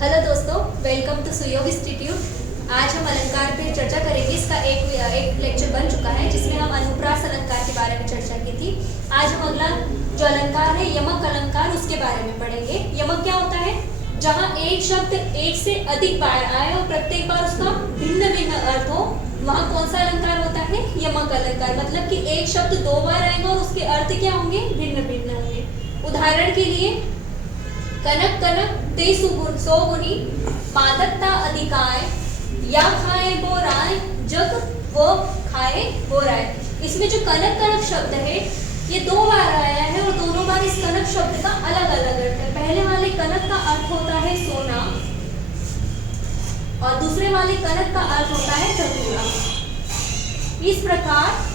Hello दोस्तों, welcome to Suyog institute. आज हम अलंकार पे चर्चा करेंगे। इसका एक लेक्चर बन चुका है जिसमें हम अनुप्रास अलंकार के बारे में चर्चा की थी। आज हम अगला जो अलंकार है यमक अलंकार, उसके बारे में पढ़ेंगे। यमक क्या होता है? जहाँ एक शब्द एक से अधिक बार आए और प्रत्येक बार उसका भिन्न भिन्न अर्थ हो, वहाँ कौन सा अलंकार होता है? यमक अलंकार। मतलब कि एक शब्द दो बार आएगा और उसके अर्थ क्या होंगे? भिन्न भिन्न होंगे। उदाहरण के लिए कनक कनक ते सौगुनी मादकता अधिकाय, या खाए वो राय जग वो खाए वो राय। इसमें जो कनक कनक शब्द है ये दो बार आया है और दोनों बार इस कनक शब्द का अलग अलग अर्थ है। पहले वाले कनक का अर्थ होता है सोना और दूसरे वाले कनक का अर्थ होता है धतूरा। इस प्रकार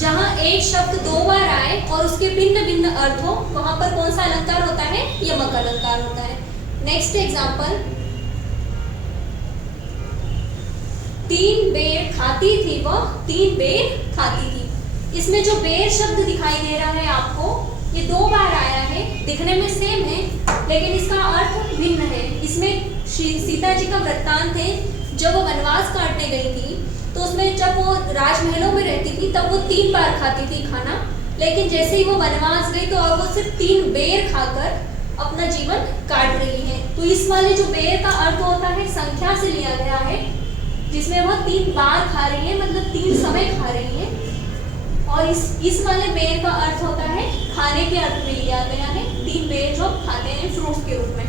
जहाँ एक शब्द दो बार आए और उसके भिन्न भिन्न अर्थ हो, वहां पर कौन सा अलंकार होता है? यमक अलंकार होता है। नेक्स्ट एग्जांपल, तीन बेर खाती थी वह तीन बेर खाती थी। इसमें जो बेर शब्द दिखाई दे रहा है आपको, ये दो बार आया है। दिखने में सेम है लेकिन इसका अर्थ भिन्न है। इसमें सीता जी का वृत्तांत है। जब वो वनवास काटने गई थी तो उसमें जब वो राजमहलों में रहती थी तब वो 3 बार खाती थी खाना, लेकिन जैसे ही वो वनवास गई तो अब वो सिर्फ 3 बेर खाकर अपना जीवन काट रही है। तो इस वाले जो बेर का अर्थ होता है संख्या से लिया गया है, जिसमें वह 3 बार खा रही है, मतलब 3 समय खा रही है। और इस वाले बेर का अर्थ होता है खाने के अर्थ में लिया गया है। 3 बेर जो खाते हैं फ्रूट के रूप में,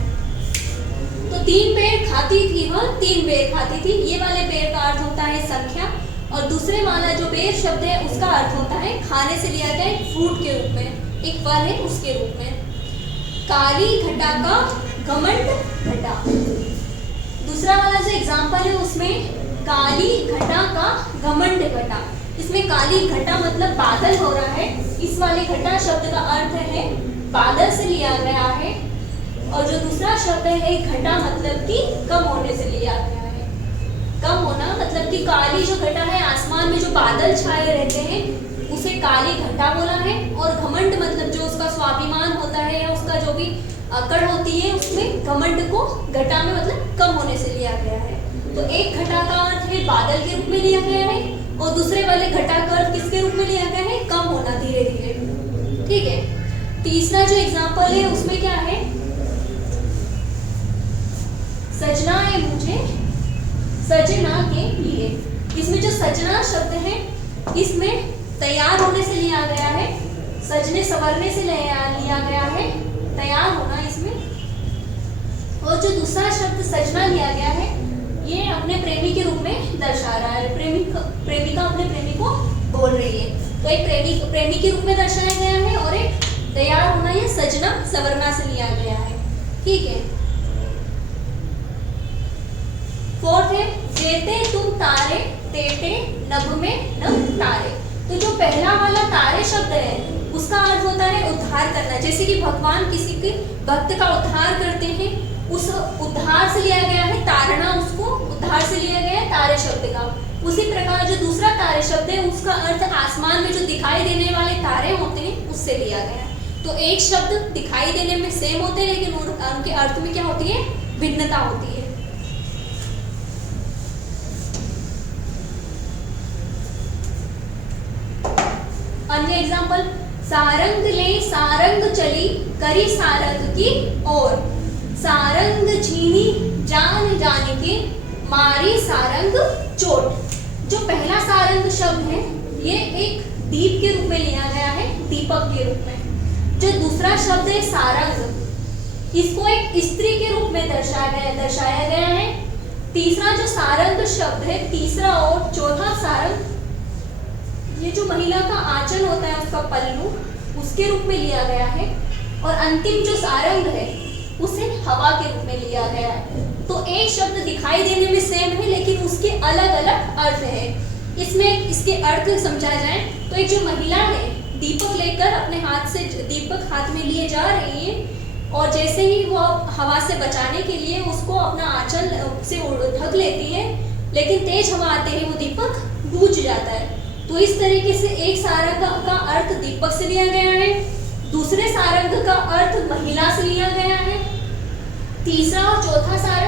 तो 3 बेर खाती थी वह 3 बेर खाती थी। ये वाले बेर का अर्थ होता है संख्या और दूसरे वाला जो बेर शब्द है उसका अर्थ होता है खाने से लिया गया एक फ्रूट के रूप में, एक फल है उसके रूप में। काली घटा का घमंड घटा। दूसरा वाला जो एग्जांपल है उसमें काली घटा का घमंड घटा। इसमें काली घटा मतलब बादल हो रहा है। इस वाले घटा शब्द का अर्थ है बादल से लिया गया है और जो दूसरा शब्द है घटा मतलब कि कम होने से लिया गया है। कम होना मतलब कि काली जो घटा है, आसमान में जो बादल छाए रहते हैं उसे काली घटा बोला है। और घमंड मतलब जो उसका स्वाभिमान होता है या उसका जो भी अकड़ होती है, उसमें घमंड को घटा में मतलब कम होने से लिया गया है। तो एक घटा का अर्थ है बादल के रूप में लिया गया है और दूसरे वाले घटा का अर्थ किसके रूप में लिया गया है? कम होना धीरे धीरे। ठीक है। तीसरा जो एग्जाम्पल है उसमें क्या है? सजना है मुझे सजना के लिए। इसमें जो सजना शब्द है इसमें तैयार होने से लिया गया है, सजने संवरने से लिया गया है, तैयार होना इसमें। और जो दूसरा शब्द सजना लिया गया है ये अपने प्रेमी के रूप में दर्शा रहा है। प्रेमिका अपने प्रेमी को बोल रही है, तो एक प्रेमी के रूप में दर्शाया गया है और एक तैयार होना या सजना संवरना से लिया गया है। ठीक है। फोर्थ है जेते तुम तारे तेते नभ में नभ तारे। तो जो पहला वाला तारे शब्द है उसका अर्थ होता है उद्धार करना। जैसे कि भगवान किसी के भक्त का उद्धार करते हैं, उस उद्धार से लिया गया है तारना, उसको उद्धार से लिया गया है तारे शब्द का। उसी प्रकार जो दूसरा तारे शब्द है उसका अर्थ आसमान में जो दिखाई देने वाले तारे होते हैं उससे लिया गया है। तो एक शब्द दिखाई देने में सेम होते हैं लेकिन उनके अर्थ में क्या होती है? भिन्नता होती है। अन्य एग्जाम्पल, सारंग ले सारंग चली करी सारंग की ओर, सारंग छीनी जान जान के मारी सारंग चोट। जो पहला सारंग शब्द है ये एक दीप के रूप में लिया गया है, दीपक के रूप में। जो दूसरा शब्द है सारंग, इसको एक स्त्री के रूप में दर्शाया गया है। तीसरा जो सारंग शब्द है, तीसरा और चौथा सारंग, ये जो महिला का आंचल होता है उसका पल्लू, उसके रूप में लिया गया है। और अंतिम जो सारंग है उसे हवा के रूप में लिया गया है। तो एक शब्द दिखाई देने में सेम है लेकिन उसके अलग अलग अर्थ है। इसमें इसके अर्थ समझा जाए तो एक जो महिला है दीपक लेकर अपने हाथ से दीपक हाथ में लिए जा रही है और जैसे ही वो हवा से बचाने के लिए उसको अपना आंचल से ढक लेती है, लेकिन तेज हवा आते ही वो दीपक बुझ जाता है। तो इस तरीके से एक सारंग का अर्थ दीपक से लिया गया है, दूसरे सारंग का अर्थ महिला से लिया गया है, तीसरा और चौथा सारंग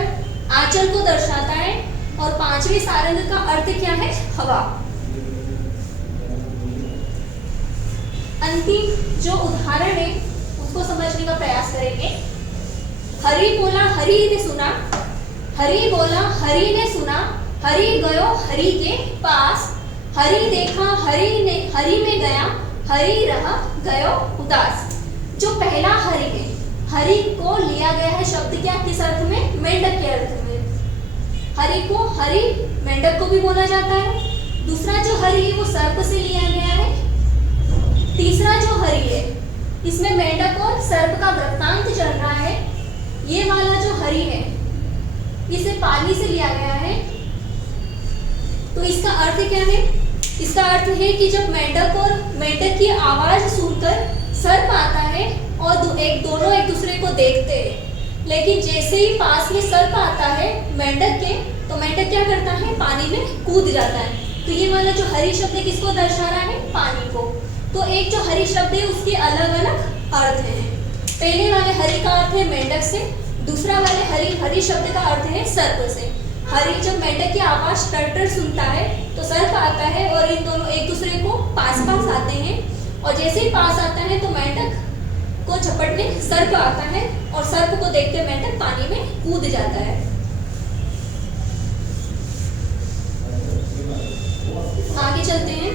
आंचल को दर्शाता है। और पांचवें सारंग का अर्थ क्या है? हवा। अंतिम जो उदाहरण है उसको समझने का प्रयास करेंगे। हरि बोला हरि ने सुना, हरि बोला हरि ने सुना, हरि गयो हरि के पास, हरि देखा हरि में गया, हरि रहा गयो उदास। जो पहला हरि है, हरि को लिया गया है शब्द क्या किस अर्थ में? मेंढक के अर्थ में। हरि को हरि मेंढक को भी बोला जाता है। दूसरा जो हरि है वो सर्प से लिया गया है। तीसरा जो हरि है इसमें मेंढक और सर्प का वृत्तांत चल रहा है। ये वाला जो हरि है इसे पानी से लिया गया है। तो इसका अर्थ क्या है? इसका अर्थ है कि जब मेंढक की आवाज सुनकर सर्प आता है और दोनों एक दूसरे को देखते हैं, लेकिन जैसे ही पास में सर्प आता है मेंढक के, तो मेंढक क्या करता है? पानी में कूद जाता है। तो ये वाला जो हरि शब्द है किसको दर्शा रहा है? पानी को। तो एक जो हरि शब्द है उसके अलग अलग अर्थ हैं। पहले वाले हरि का अर्थ है मेंढक से, दूसरा वाले हरि शब्द का अर्थ है सर्प से। हरि जब मेंढक की आवाज टर सुनता है तो सर्प आता है और इन दोनों एक दूसरे को पास आते हैं, और जैसे ही पास आता है तो मेंढक को झपटने सर्प आता है और सर्प को देखते मेंढक पानी में कूद जाता है। आगे चलते हैं।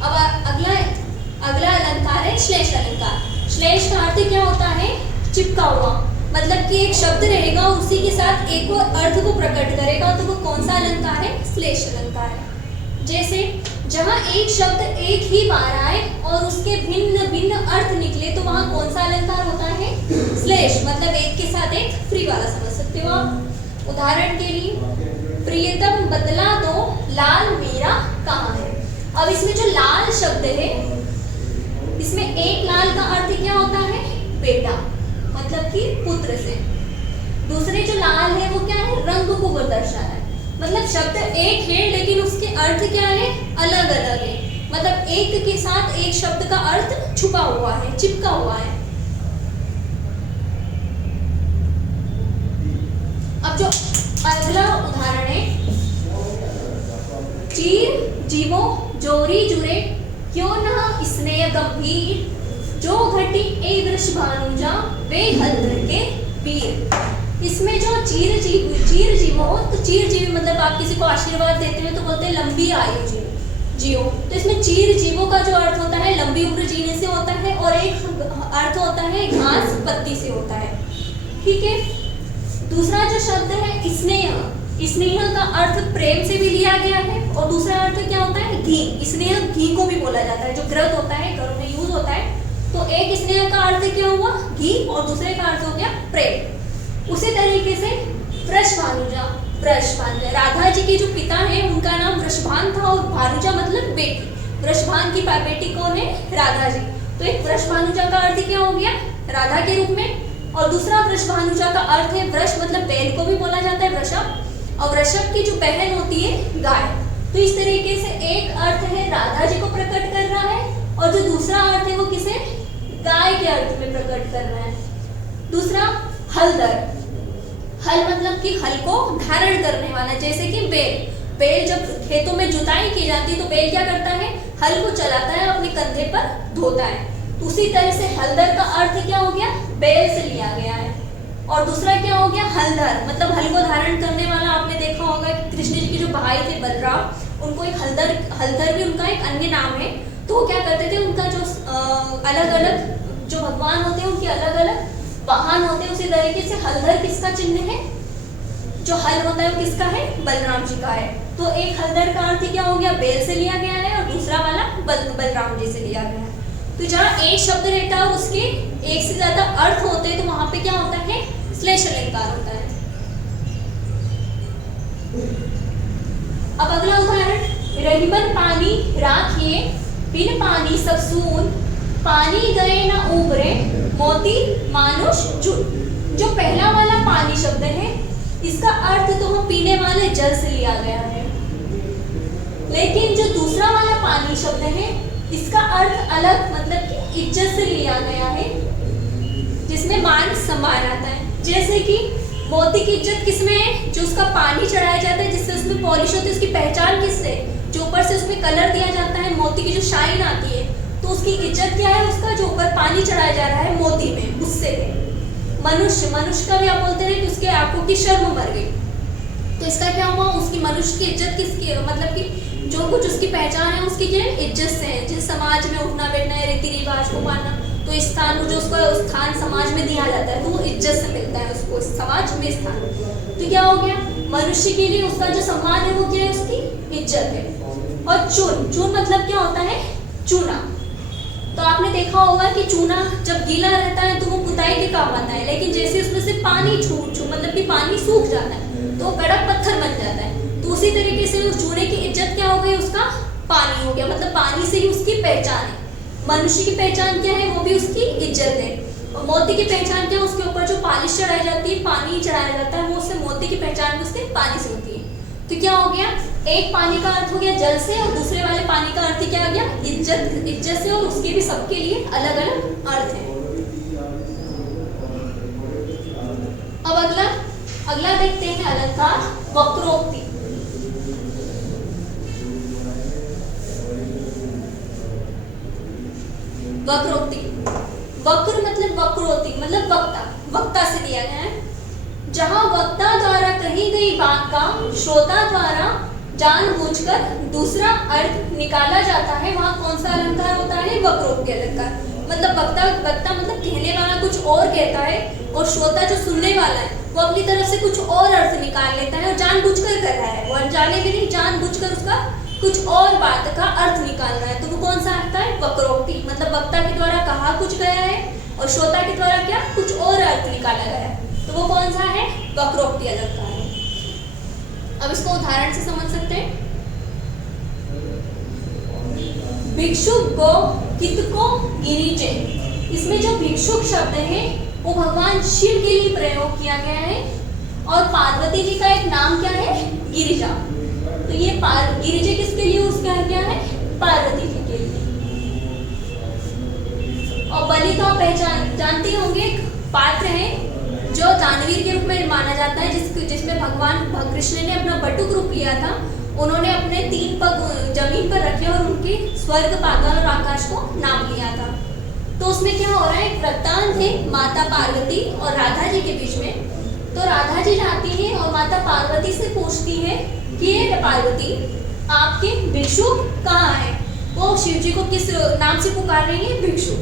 अब अगला अलंकार है श्लेष अलंकार। श्लेष का अर्थ क्या होता है? चिपका हुआ। मतलब कि एक शब्द रहेगा और उसी के साथ एक अर्थ को प्रकट करेगा, तो वो कौन सा अलंकार है? श्लेष अलंकार है। जैसे जहाँ एक शब्द एक ही बार आए और उसके भिन्न भिन्न अर्थ निकले तो वहाँ कौन सा अलंकार होता है? श्लेष। मतलब एक के साथ एक फ्री वाला समझ सकते हो आप। उदाहरण के लिए प्रियतम बदला दो, लाल मेरा कहाँ है। अब इसमें जो लाल शब्द है इसमें एक लाल का अर्थ क्या होता है? बेटा, मतलब कि पुत्र से। दूसरे जो लाल है वो क्या है? रंग को दर्शा है। मतलब शब्द एक है लेकिन उसके अर्थ क्या है? अलग अलग है। मतलब एक के साथ एक शब्द का अर्थ छुपा हुआ है, चिपका हुआ है। अब जो अगला उदाहरण है, चीर जीवो जोरी जुरे, क्यों न स्नेह गंभीर, जो घटी ए वृषभानुजा, वे हल्दर के वीर। इसमें जो चीर जीवो, तो चीर जीव मतलब आप किसी को आशीर्वाद देते हैं तो बोलते हैं लंबी आयु जियो। तो इसमें चीर जीवो का जो अर्थ होता है लंबी उम्र जीने से होता है, और एक अर्थ होता है घास पत्ती से होता है। ठीक है। दूसरा जो शब्द है स्नेह, स्नेह का अर्थ प्रेम से भी लिया गया है, और दूसरा अर्थ क्या होता है? घी। स्नेह घी को भी बोला जाता है, जो घृत होता है, घरों में यूज होता है। तो एक स्नेह का अर्थ क्या हुआ? घी, और दूसरे का अर्थ हो गया प्रेम। उसी तरीके से वृषभानुजा, राधा जी के जो पिता हैं उनका नाम वृषभान था, और भानुजा मतलब बेटी। वृषभान की बेटी कौन है? राधा जी। तो एक वृषभानुजा का अर्थ क्या हो गया? राधा के रूप में। और दूसरा वृषभानुजा का अर्थ है वृष, मतलब बैल को भी बोला जाता है वृषभ, और वृषभ की जो बहन होती है गाय। तो इस तरीके से एक अर्थ है राधा जी को प्रकट कर रहा है, और जो दूसरा अर्थ है वो किसे? गाय के अर्थ में प्रकट कर रहा है। दूसरा हलदर, हल मतलब कि हल को धारण करने वाला। जैसे कि बैल जब खेतों में जुताई की जाती है तो बैल क्या करता है? हल को चलाता है, अपने कंधे पर ढोता है। तो उसी तरह से हलदर का अर्थ क्या हो गया? बैल से लिया गया है। और दूसरा क्या हो गया? हलधर, मतलब हल को धारण करने वाला। आपने देखा होगा कि कृष्ण जी के जो भाई थे बलराम, उनको एक हलधर भी उनका एक अन्य नाम है। तो वो क्या करते थे? उनका जो अलग अलग जो भगवान होते हैं उनके अलग अलग वाहन होते हैं। उसी तरीके से हलधर किसका चिन्ह है? जो हल होता है वो किसका है? बलराम जी का है। तो एक हलधर का अर्थ क्या हो गया? बैल से लिया गया है, और दूसरा वाला बलराम जी से लिया गया है। तो जहाँ एक शब्द रहता है उसके एक से ज्यादा अर्थ होते हैं तो वहां पे क्या होता है? श्लेष अलंकार होता है। अब अगला उदाहरण, रहीमन पानी राखिए, बिन पानी सब सून, पानी गए ना उबरे, मोती मानुष जुट। जो पहला वाला पानी शब्द है इसका अर्थ तो हम पीने वाले जल से लिया गया है, लेकिन जो दूसरा वाला पानी शब्द है इसका अर्थ अलग, मतलब कि इज्जत से लिया गया है, जिसमें मान सम्मान आता है। जैसे कि मोती की इज्जत किसमें है? जो उसका पानी चढ़ाया जाता है जिससे उसमें पॉलिश होती है, उसकी पहचान किससे? जो ऊपर से उसमें कलर दिया जाता है, मोती की जो शाइन आती है, तो उसकी इज्जत क्या है? उसका जो ऊपर पानी चढ़ाया जा रहा है मोती में, उससे है। मनुष्य का भी आप बोलते हैं कि उसके आंखों की शर्म मर गई, तो इसका क्या हुआ? उसकी मनुष्य की इज्जत किसकी, मतलब कि जो कुछ उसकी पहचान है उसकी क्या इज्जत से है। जिस समाज में उठना बैठना है, रीति रिवाज को मानना, तो इस स्थान जो उसको स्थान समाज में दिया जाता है तो वो इज्जत से मिलता है उसको समाज में स्थान। तो क्या हो गया? मनुष्य के लिए उसका जो सम्मान है वो क्या है? उसकी इज्जत है। और चून मतलब क्या होता है? चूना। तो आपने देखा होगा कि चूना जब गीला रहता है तो वो पुताई के काम आता है, लेकिन जैसे उसमें से पानी मतलब कि पानी सूख जाता है तो कड़क पत्थर बन जाता है। तो उसी तरीके से उस चूने की इज्जत क्या हो गई? उसका पानी हो गया, मतलब पानी से ही उसकी पहचान है। मनुष्य की पहचान क्या है? वो भी उसकी इज्जत है। और मोती की पहचान क्या है? उसके ऊपर जो पॉलिश चढ़ाई जाती है, पानी चढ़ाया जाता है, वो उससे मोती की पहचान उसके पानी से होती है। तो क्या हो गया? एक पानी का अर्थ हो गया जल से, और दूसरे वाले पानी का अर्थ क्या आ गया? इज्जत से। और उसके भी सबके लिए अलग अलग अर्थ है। अब अगला देखते हैं अलंकार वक्रोक्ति। वक्रोक्ति, वक्र मतलब वक्रोक्ति मतलब वक्ता से दिया गया है। जहां वक्ता द्वारा कही गई बात का श्रोता द्वारा जानबूझकर दूसरा अर्थ निकाला जाता है, वहां कौन सा अलंकार होता है? वक्रोक्ति अलंकार। मतलब वक्ता मतलब कहने वाला कुछ और कहता है, और श्रोता जो सुनने वाला है वो अपनी तरफ से कुछ और अर्थ निकाल लेता है, और जानबूझकर कर रहा है, और अनजाने में नहीं, जानबूझकर उसका कुछ और बात का अर्थ निकाल रहा है। तो वो कौन सा आता है? वक्रोक्ति। मतलब वक्ता के द्वारा कहा कुछ गया है और श्रोता के द्वारा क्या कुछ और अर्थ निकाला गया है, तो वो कौन सा है? वक्रोक्ति अलंकार है। अब इसको उदाहरण से समझ सकते हैं। भिक्षुक को कितको गिरिजे, इसमें जो भिक्षुक शब्द है वो भगवान शिव के लिए प्रयोग किया गया है, और पार्वती जी का एक नाम क्या है? गिरिजा। तो ये गिरिजा किसके लिए उसका क्या है? पार्वती जी के लिए। और बलि तो आप जानते होंगे, एक पात्र है जो दानवीर के रूप में माना जाता है, जिसमें भगवान कृष्ण ने अपना बटुक रूप लिया था। उन्होंने अपने 3 पग जमीन पर रखे और उनके स्वर्ग, पाताल और आकाश को नाप लिया था। तो उसमें क्या हो रहा है? एक वृत्तांत है माता पार्वती और राधा जी के बीच में। तो राधा जी जाती है और माता पार्वती से पूछती है कि पार्वती, आपके भिक्षुक कहाँ है? वो शिव जी को किस नाम से पुकार रही है? भिक्षुक।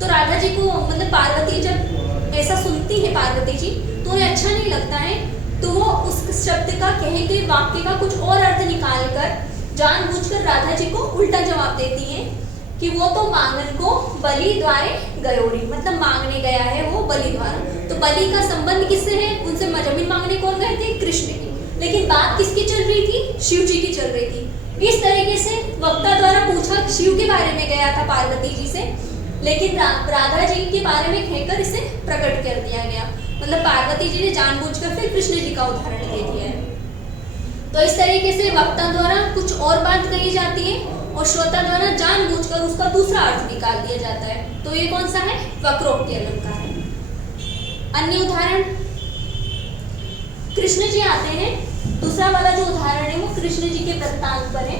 तो राधा जी को मतलब पार्वती जब ऐसा सुनती है पार्वती जी, तो उन्हें अच्छा नहीं लगता है, तो वो उस शब्द का कहे गए वाक्य का कुछ और अर्थ निकालकर जानबूझकर राधा जी को उल्टा जवाब देती है कि वो तो मांगन को बलि द्वारे गयोरी, मतलब मांगने गया है वो बलि द्वारा। तो बलि का संबंध किससे है? उनसे जमीन मांगने कौन गए थे? कृष्ण की। लेकिन बात किसकी चल रही थी? शिव जी की चल रही थी। इस तरीके से वक्ता द्वारा पूछा शिव के बारे में गया था पार्वती जी से, लेकिन राधा जी के बारे में कहकर इसे प्रकट कर दिया गया। मतलब पार्वती जी ने जानबूझकर फिर कृष्ण जी का उदाहरण दे दिया है। तो इस तरीके से वक्ता द्वारा कुछ और बात कही जाती है और श्रोता द्वारा जानबूझकर उसका दूसरा अर्थ निकाल दिया जाता है। तो ये कौन सा है? वक्रोक्ति अलंकार है। अन्य उदाहरण कृष्ण जी आते हैं। दूसरा वाला जो उदाहरण है वो कृष्ण जी के वृत्तांत पर है।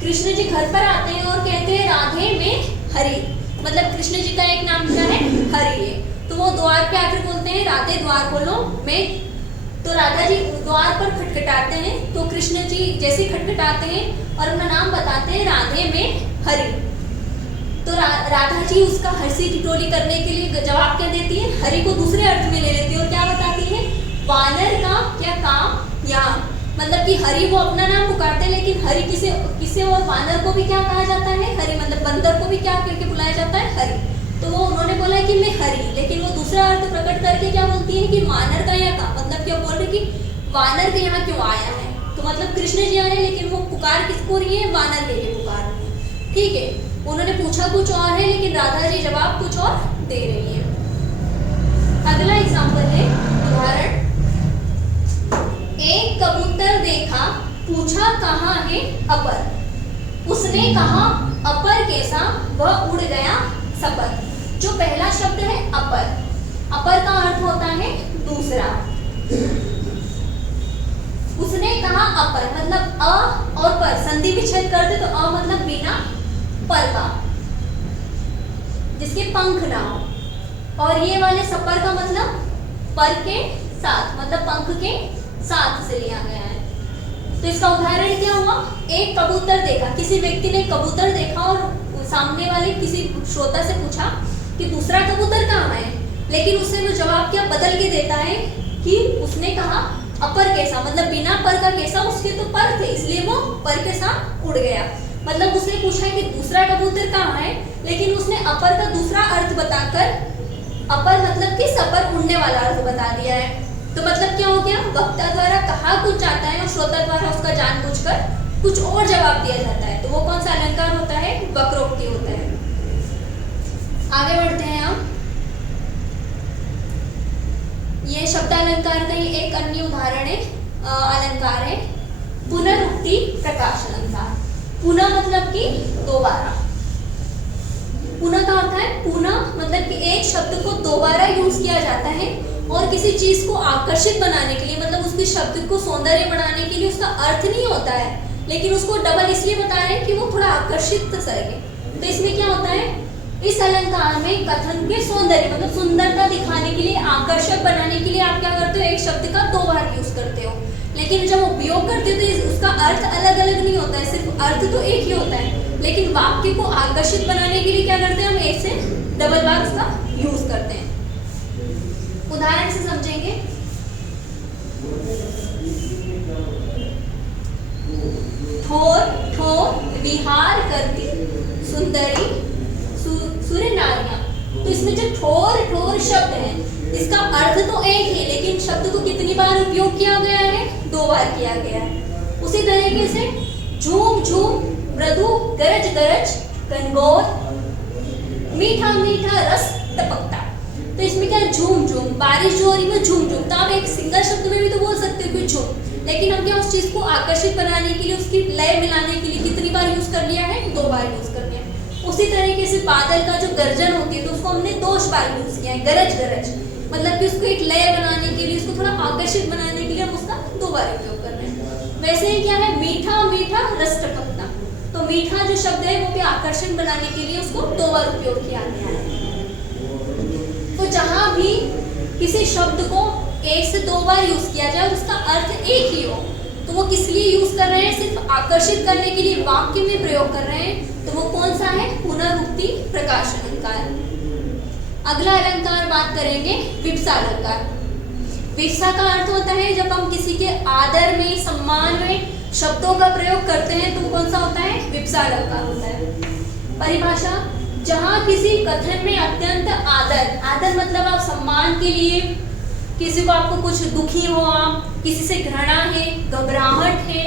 कृष्ण जी घर पर आते हैं और कहते हैं राधे में हरि, मतलब कृष्ण जी का एक नाम क्या है? हरि है। तो वो द्वार पे आकर बोलते हैं राधे द्वार खोलो मैं। तो राधा जी द्वार पर खटखटाते हैं, तो कृष्ण जी जैसे खटखटाते हैं और अपना नाम बताते हैं राधे में हरि। तो राधा जी उसका हंसी ठिठोली करने के लिए जवाब क्या देती है? हरि को दूसरे अर्थ में ले लेती है और क्या बताती है? वानर का क्या काम यहाँ, मतलब कि हरि वो अपना नाम पुकारते हैं, लेकिन हरि किसे और वानर को भी क्या कहा जाता है? हरि, मतलब बंदर को भी क्या करके बुलाया जाता है? हरि। तो वो उन्होंने बोला कि मैं हरि, लेकिन वो दूसरा अर्थ प्रकट करके क्या बोलती है कि वानर का यहाँ का, मतलब क्या बोल रही कि वानर के यहाँ क्यों आया है? तो मतलब कृष्ण जी आए, लेकिन वो पुकार किसको रही है? वानर के लिए पुकार रही है। ठीक है, उन्होंने पूछा कुछ और है, लेकिन राधा जी जवाब कुछ और दे रही है। अगला एग्जाम्पल है उदाहरण, एक कबूतर देखा, पूछा कहाँ है अपर, उसने कहा अपर कैसा, वह उड़ गया सपर। जो पहला शब्द है अपर, अपर का अर्थ होता है दूसरा। उसने कहा अपर, मतलब अ और पर संधि विच्छेद कर दे तो अ मतलब बिना पर का, जिसके पंख ना हो। और ये वाले सपर का मतलब पर के साथ, मतलब पंख के साथ से लिया गया है। तो इसका उदाहरण क्या हुआ? एक कबूतर देखा, किसी व्यक्ति ने कबूतर देखा और सामने वाले किसी श्रोता से पूछा कि दूसरा कबूतर कहाँ है, लेकिन उसने जो जवाब क्या बदल के देता है कि उसने कहा अपर कैसा, मतलब बिना पर का कैसा, उसके तो पर थे इसलिए वो पर के साथ उड़ गया। मतलब उसने पूछा कि दूसरा कबूतर कहाँ है, लेकिन उसने अपर का दूसरा अर्थ बताकर अपर मतलब कि सपर उड़ने वाला अर्थ बता दिया है। तो मतलब क्या हो गया? वक्ता द्वारा कहा कुछ जाता है और श्रोता द्वारा उसका जानबूझकर कुछ और जवाब दिया जाता है। तो वो कौन सा अलंकार होता है? वक्रोक्ति होता है। आगे बढ़ते हैं हम। ये शब्द अलंकार का ही एक अन्य उदाहरण है, अलंकार है पुनरुक्ति प्रकाश अलंकार। पुनः मतलब कि दोबारा। पुनः का होता है, पुनः मतलब कि एक शब्द को दोबारा यूज किया जाता है और किसी चीज को आकर्षित बनाने के लिए, मतलब उसके शब्द को सौंदर्य बढ़ाने के लिए उसका अर्थ नहीं होता है, लेकिन उसको डबल इसलिए बता रहे हैं कि वो थोड़ा आकर्षित सके। तो इसमें क्या होता है? इस अलंकार में कथन के सौंदर्य मतलब सुंदरता दिखाने के लिए, आकर्षक बनाने के लिए आप क्या करते हो? एक शब्द का दो बार यूज करते हो, लेकिन जब उपयोग करते हो तो उसका अर्थ अलग अलग नहीं होता है, सिर्फ अर्थ तो एक ही होता है, लेकिन वाक्य को आकर्षित बनाने के लिए क्या करते हैं? हम एक से डबल बार उसका यूज करते हैं। उदाहरण से समझेंगे। ठोर ठोर विहार करती सुंदरी सूर्य नारियां। तो इसमें जो ठोर ठोर शब्द है इसका अर्थ तो एक है, लेकिन शब्द को कितनी बार उपयोग किया गया है? दो बार किया गया है। उसी तरीके से झूम झूम मृदु गरज गरज गनगौर मीठा मीठा रस टपकता। तो इसमें क्या? झूम झूम, बारिश जो हो रही है झूम झूम। तो आप एक सिंगल शब्द में भी तो बोल सकते हो कि झूम, लेकिन हम क्या उस चीज को आकर्षित बनाने के लिए, उसकी लय मिलाने के लिए कितनी बार यूज कर लिया है? दो बार यूज कर लिया। उसी तरीके से बादल का जो गर्जन होती है तो उसको हमने दो बार यूज किया है, गरज गरज, मतलब कि उसको एक लय बनाने के लिए, उसको थोड़ा आकर्षित बनाने के लिए हम उसका दो बार उपयोग कर रहे हैं। वैसे ही क्या है? मीठा मीठा रस टपकता। तो मीठा जो शब्द है वो भी आकर्षण बनाने के लिए उसको दो बार उपयोग किया गया है। तो जहां भी किसी शब्द को एक से दो बार यूज किया जाए और उसका अर्थ एक ही हो, तो वो किस लिए यूज कर रहे हैं? सिर्फ आकर्षित करने के लिए वाक्य में प्रयोग कर रहे हैं। तो वो कौन सा है? पुनरुक्ति प्रकाश अलंकार। अगला अलंकार बात करेंगे विप्सा अलंकार। विप्सा का अर्थ होता है जब हम किसी के आदर में, सम्मान में शब्दों का प्रयोग करते हैं तो कौन सा होता है? विप्सा अलंकार होता है। परिभाषा: जहां किसी कथन में अत्यंत आदर, आदर मतलब आप सम्मान के लिए, किसी को आपको कुछ दुखी हो, आप किसी से घृणा है, घबराहट है,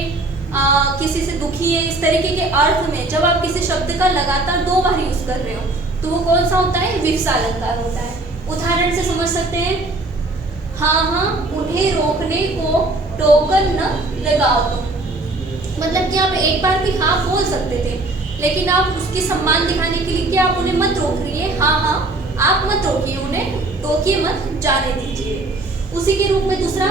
किसी से दुखी है, इस तरीके के अर्थ में जब आप किसी शब्द का लगातार दो बार यूज कर रहे हो तो वो कौन सा होता है? विप्सा अलंकार होता है। उदाहरण से समझ सकते हैं। हाँ हाँ उन्हें रोकने को टोकन न लगाओ तुम, मतलब कि आप एक बार भी हाँ बोल सकते थे, लेकिन आप उसकी सम्मान दिखाने के लिए क्या आप उन्हें मत रोक रही है? हाँ हाँ आप मत रोकिए, उन्हें टोकिए मत, जाने दीजिए। उसी के रूप में दूसरा,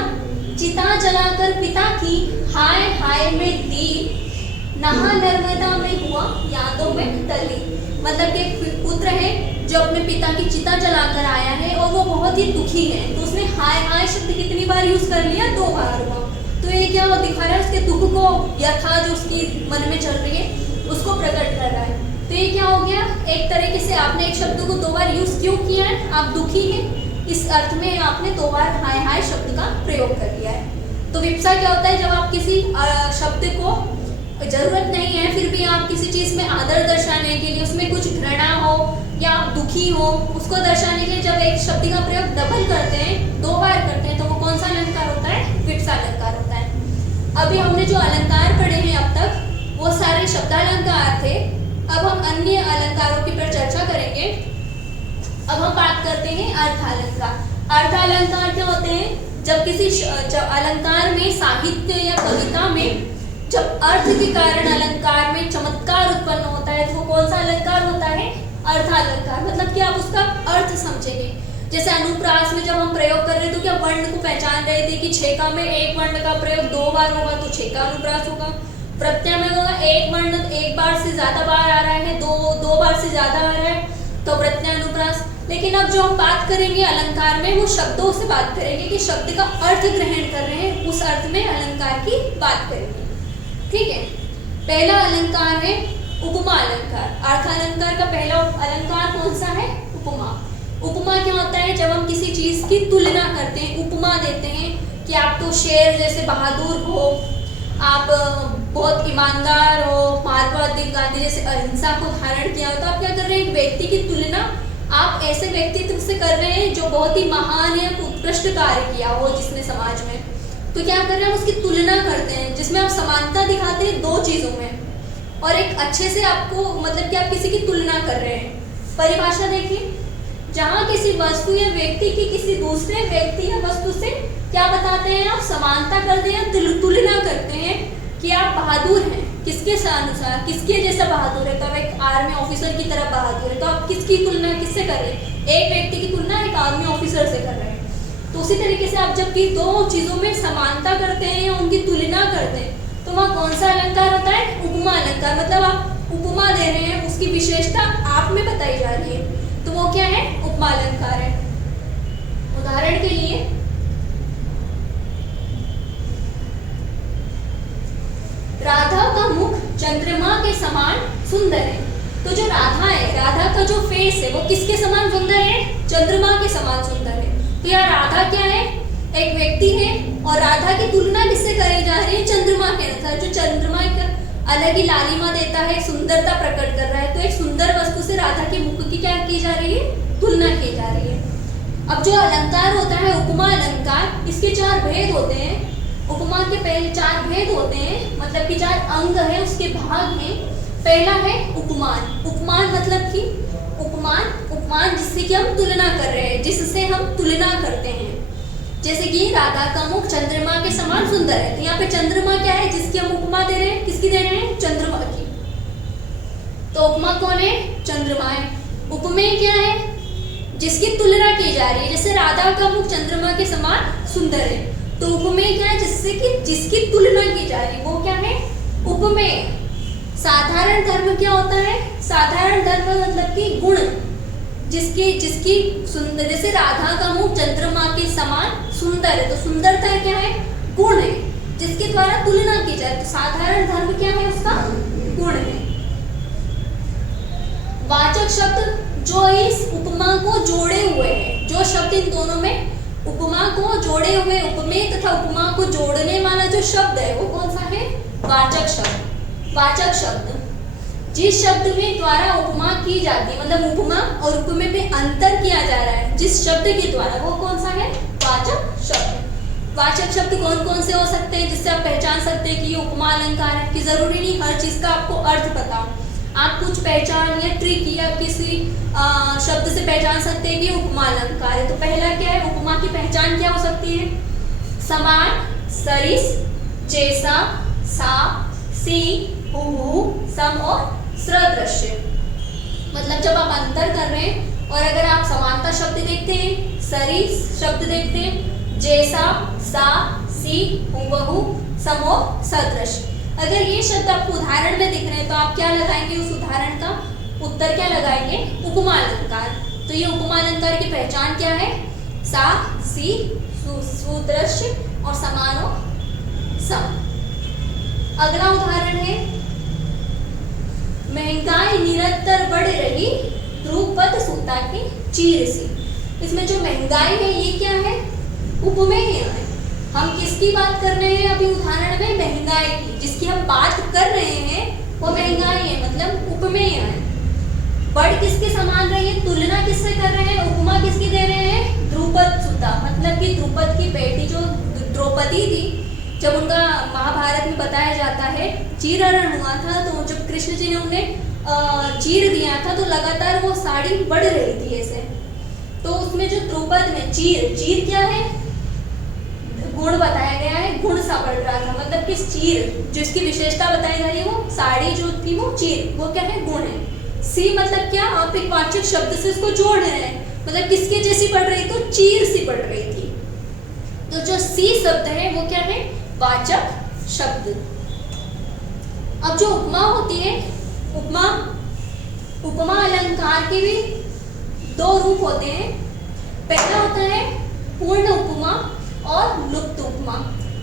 चिता जलाकर पिता की हाय हाय में दी, नहा नर्मदा में हुआ यादों में तली। मतलब कि एक पुत्र है जो अपने पिता की चिता जलाकर आया है और वो बहुत ही दुखी है, तो उसने हाय हाय शब्द कितनी बार यूज कर लिया? दो बार हुआ। तो ये क्या दिखा रहा है? उसके दुख को, व्यथा जो उसकी मन में चल रही है उसको प्रकट कर रहा है। तो ये क्या हो गया? एक तरीके से आपने एक शब्द को दो बार यूज क्यों किया है? आप दुखी हैं, इस अर्थ में आपने दो बार हाय हाय शब्द का प्रयोग कर लिया है। तो विप्सा क्या होता है? जब आप किसी शब्द को जरूरत नहीं है फिर भी आप किसी चीज में आदर दर्शाने के लिए, उसमें कुछ घृणा हो या आप दुखी हो, उसको दर्शाने के लिए जब एक शब्द का प्रयोग डबल करते हैं, दो बार करते हैं, तो वो कौन सा अलंकार होता है? विप्सा अलंकार होता है। अभी हमने जो अलंकार पढ़े हैं अब तक वो सारे शब्दालंकार थे। अब हम अन्य अलंकारों की पर चर्चा करेंगे। अब हम बात करते हैं अर्थालंकार। अर्थालंकार क्या होते हैं? जब किसी अलंकार में, साहित्य या कविता में जब अर्थ के कारण अलंकार में चमत्कार उत्पन्न होता है तो वो कौन सा अलंकार होता है? अर्थालंकार। मतलब कि आप उसका अर्थ समझेंगे। जैसे अनुप्रास में जब हम प्रयोग कर रहे हैं तो क्या वर्ण को पहचान रहे थे कि छेका में एक वर्ण का प्रयोग 2 बार होगा तो छेका अनुप्रास होगा। प्रत्यय में होगा एक वर्ण एक बार से ज्यादा बार आ रहा है, दो बार से ज्यादा आ रहा है तो प्रत्यय अनुप्रास। लेकिन अब जो हम बात करेंगे अलंकार में, वो शब्दों से बात करेंगे कि शब्द का अर्थ ग्रहण कर रहे हैं, उस अर्थ में अलंकार की बात करेंगे। ठीक है, पहला अलंकार है उपमा अलंकार। अर्थ अलंकार का पहला अलंकार कौन सा है? उपमा। उपमा क्या होता है? जब हम किसी चीज की तुलना करते हैं, उपमा देते हैं कि आप तो शेर जैसे बहादुर हो, आप बहुत ईमानदार हो, महात्मा गांधी जैसे अहिंसा को धारण किया हो, तो आप क्या कर रहे हैं? एक व्यक्ति की तुलना आप ऐसे व्यक्तित्व से कर रहे हैं जो बहुत ही महान या उत्कृष्ट कार्य किया हो जिसने समाज में, तो क्या कर रहे हैं? उसकी तुलना करते हैं, जिसमें आप समानता दिखाते हैं 2 चीजों में, और एक अच्छे से आपको मतलब कि आप किसी की तुलना कर रहे हैं। परिभाषा देखिए, जहाँ किसी वस्तु या व्यक्ति की किसी दूसरे व्यक्ति या वस्तु से क्या बताते हैं? आप समानता करते हैं, तुलना करते हैं कि आप बहादुर हैं। किसके अनुसार? किसके जैसा बहादुर है? तो आप एक आर्मी ऑफिसर की तरह बहादुर है, तो आप किसकी तुलना किससे कर रहे हैं? एक व्यक्ति की तुलना एक आर्मी ऑफिसर से कर रहे हैं। तो उसी तरीके से आप जब कि 2 चीजों में समानता करते हैं या उनकी तुलना करते हैं, तो वहाँ कौन सा अलंकार होता है? उपमा अलंकार। मतलब आप उपमा दे रहे हैं, उसकी विशेषता आप में बताई जा रही है, तो वो क्या है? उपमा अलंकार है। उदाहरण के लिए राधा का मुख चंद्रमा के समान सुंदर है। तो जो राधा है, राधा का जो फेस है वो किसके समान सुंदर है? चंद्रमा के समान सुंदर है। तो यार राधा क्या है? एक व्यक्ति है, और राधा की तुलना किससे करी जा रही है? चंद्रमा के अनुसार। जो चंद्रमा एक अलग ही लालिमा देता है, सुंदरता प्रकट कर रहा है, तो एक सुंदर वस्तु से राधा के मुख की क्या की जा रही है? तुलना की जा रही है। अब जो अलंकार होता है उपमा अलंकार, इसके 4 भेद होते हैं। उपमा के पहले 4 भेद होते हैं, मतलब कि 4 अंग है, उसके भाग हैं। पहला है उपमान। उपमान मतलब कि उपमान जिससे कि हम तुलना कर रहे हैं, जिससे हम तुलना करते हैं। जैसे कि राधा का मुख चंद्रमा के समान सुंदर है, तो यहाँ पे चंद्रमा क्या है जिसकी हम उपमा दे रहे हैं? किसकी दे रहे हैं? चंद्रमा की। तो उपमा कौन है? चंद्रमा है। उपमेय क्या है? जिसकी तुलना की जा रही है। जैसे राधा का मुख चंद्रमा के समान सुंदर है, तो उपमेय क्या है? जिसकी तुलना की जा रही है, वो क्या है? उपमेय। साधारण धर्म क्या होता है? साधारण धर्म मतलब कि गुण, जिसकी सुंदर, जैसे राधा का मुख चंद्रमा के समान सुंदर है, तो सुंदरता क्या है? गुण है, जिसके द्वारा तुलना की जाए। तो साधारण धर्म क्या है? उसका गुण है। वाचक शब्द जो इस उपमा को जोड़े हुए हैं, जो शब्द इन दोनों में उपमा को जोड़े हुए, उपमेय तथा उपमा को जोड़ने वाला जो शब्द है वो कौन सा है? वाचक शब्द। वाचक शब्द जिस शब्द में द्वारा उपमा की जाती है, मतलब उपमा और उपमेय में अंतर किया जा रहा है जिस शब्द के द्वारा, वो कौन सा है? वाचक शब्द। वाचक शब्द कौन कौन से हो सकते हैं जिससे आप पहचान सकते हैं कि ये उपमा अलंकार है? कि जरूरी नहीं हर चीज का आपको अर्थ पता हो, आप कुछ पहचान या ट्रिक या किसी शब्द से पहचान सकते हैं कि उपमा अलंकार है। तो पहला क्या है? उपमा की पहचान क्या हो सकती है? समान, सरिस, जैसा, सा, सी, हूबहू, सम और सदृश। मतलब जब आप अंतर कर रहे हैं और अगर आप समानता शब्द देखते हैं, सरिस शब्द देखते हैं, जैसा, सा, सी, हूबहू, सम और सदृश, अगर ये शब्द आपको उदाहरण में दिख रहे हैं तो आप क्या लगाएंगे? उस उदाहरण का उत्तर क्या लगाएंगे? उपमा अलंकार। तो ये उपमा अलंकार की पहचान क्या है? सा, सी, सुदृश और समान और सम। अगला उदाहरण है महंगाई निरंतर बढ़ रही, ध्रुपद सूता की चीर सी। इसमें जो महंगाई है ये क्या है? उपमेय है। हम किसकी बात कर रहे हैं अभी उदाहरण में? महंगाई की। जिसकी हम बात कर रहे हैं वो महंगाई है, मतलब उपमेय है। बढ़ किसके समान रही है? तुलना किससे कर रहे हैं? उपमा किसकी दे रहे हैं? ध्रुपद सूता, मतलब कि ध्रुपद की बेटी जो द्रौपदी थी, जब उनका महाभारत में बताया जाता है चीरहरण हुआ था, तो जब कृष्ण जी ने उन्हें चीर दिया था तो लगातार वो साड़ी बढ़ रही थी ऐसे। तो उसमें जो द्रौपद में चीर क्या है? गुण बताया गया है, गुण सा बढ़ रहा था, मतलब कि चीर जिसकी विशेषता बताई जा रही है वो साड़ी जो थी वो चीर, वो क्या है? गुण है। सी मतलब क्या? आप एक वाचक शब्द से इसको जोड़ रहे हैं, मतलब किसके जैसी बढ़ रही? तो चीर सी बढ़ रही थी। शब्द है वो क्या है? वाचक शब्द। अब जो उपमा होती है, उपमा अलंकार के भी दो रूप होते हैं। पहला होता है पूर्ण उपमा और लुप्त उपमा।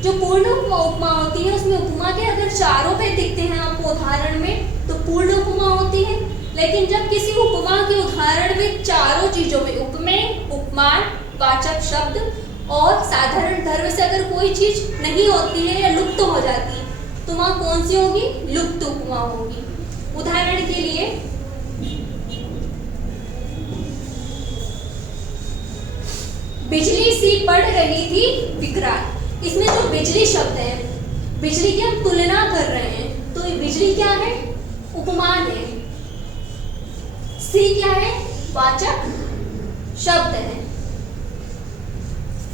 जो पूर्ण उपमा होती है उसमें उपमा के अगर चारों भेद दिखते हैं आपको उदाहरण में तो पूर्ण उपमा होती है। लेकिन जब किसी उपमा के उदाहरण में चारों चीजों में उपमेय, उपमान, वाचक शब्द और साधारण धर्म से अगर कोई चीज नहीं होती है या लुप्त हो जाती है तो वहां कौन सी होगी? लुप्त उपमा होगी। उदाहरण के लिए बिजली सी पड़ रही थी विकराल। इसमें जो बिजली शब्द है, बिजली की हम तुलना कर रहे हैं तो ये बिजली क्या है? उपमान है। सी क्या है? वाचक शब्द है।